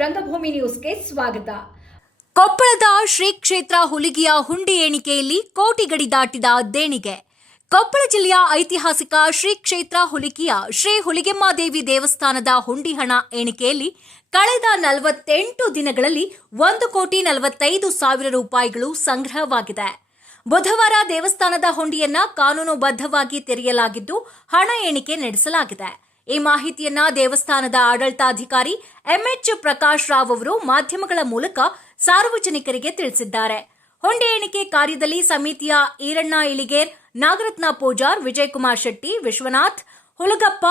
ರಂಗಭೂಮಿ ನ್ಯೂಸ್ಗೆ ಸ್ವಾಗತ. ಕೊಪ್ಪಳದ ಶ್ರೀ ಕ್ಷೇತ್ರ ಹುಲಿಗಿಯ ಹುಂಡಿ ಎಣಿಕೆಯಲ್ಲಿ ಕೋಟಿ ಗಡಿ ದಾಟಿದ ದೇಣಿಗೆ. ಕೊಪ್ಪಳ ಜಿಲ್ಲೆಯ ಐತಿಹಾಸಿಕ ಶ್ರೀ ಕ್ಷೇತ್ರ ಹುಲಿಗಿಯ ಶ್ರೀ ಹುಲಿಗೆಮ್ಮ ದೇವಿ ದೇವಸ್ಥಾನದ ಹುಂಡಿ ಹಣ ಎಣಿಕೆಯಲ್ಲಿ ಕಳೆದ 48 ದಿನಗಳಲ್ಲಿ 1,45,00,000 ರೂಪಾಯಿಗಳು ಸಂಗ್ರಹವಾಗಿದೆ. ಬುಧವಾರ ದೇವಸ್ಥಾನದ ಹುಂಡಿಯನ್ನ ಕಾನೂನುಬದ್ಧವಾಗಿ ತೆರೆಯಲಾಗಿದ್ದು ಹಣ ಎಣಿಕೆ ನಡೆಸಲಾಗಿದೆ. ಈ ಮಾಹಿತಿಯನ್ನ ದೇವಸ್ಥಾನದ ಆಡಳಿತಾಧಿಕಾರಿ ಎಂಎಚ್ ಪ್ರಕಾಶ್ ರಾವ್ ಅವರು ಮಾಧ್ಯಮಗಳ ಮೂಲಕ ಸಾರ್ವಜನಿಕರಿಗೆ ತಿಳಿಸಿದ್ದಾರೆ. ಹುಂಡಿ ಎಣಿಕೆ ಕಾರ್ಯದಲ್ಲಿ ಸಮಿತಿಯ ಈರಣ್ಣ ಇಳಿಗೇರ್, ನಾಗರತ್ನ ಪೂಜಾರ್, ವಿಜಯಕುಮಾರ್ ಶೆಟ್ಟಿ, ವಿಶ್ವನಾಥ್, ಹುಲಗಪ್ಪ,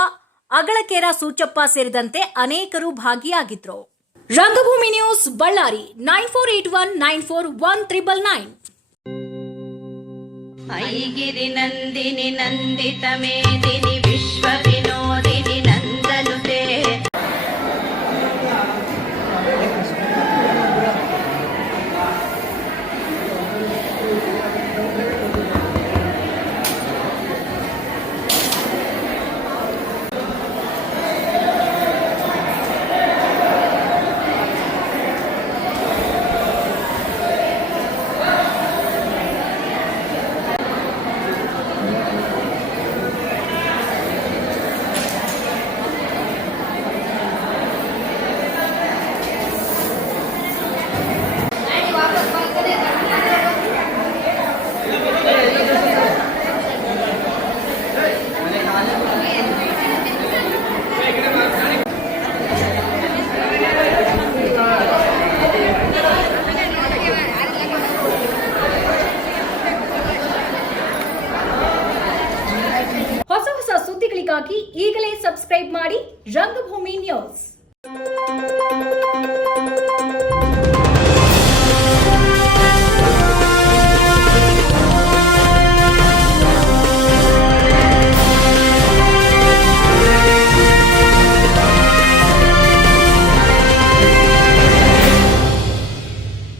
ಅಗಳಕೇರ ಸೂಚಪ್ಪ ಸೇರಿದಂತೆ ಅನೇಕರು ಭಾಗಿಯಾಗಿದ್ದರು. ರಂಗಭೂಮಿ ನ್ಯೂಸ್ ಬಳ್ಳಾರಿ 9481941999. ಐಗಿರಿ ನಂದಿನಿ ನಂದಿತ ಮೇದಿನಿ ವಿಶ್ವ ವಿನೋದಿನಿ ನಂದನುತೆ. ಹೊಸ ಸುದ್ದಿಗಳಿಗಾಗಿ ಈಗಲೇ ಸಬ್ಸ್ಕ್ರೈಬ್ ಮಾಡಿ ರಂಗಭೂಮಿ ನ್ಯೂಸ್.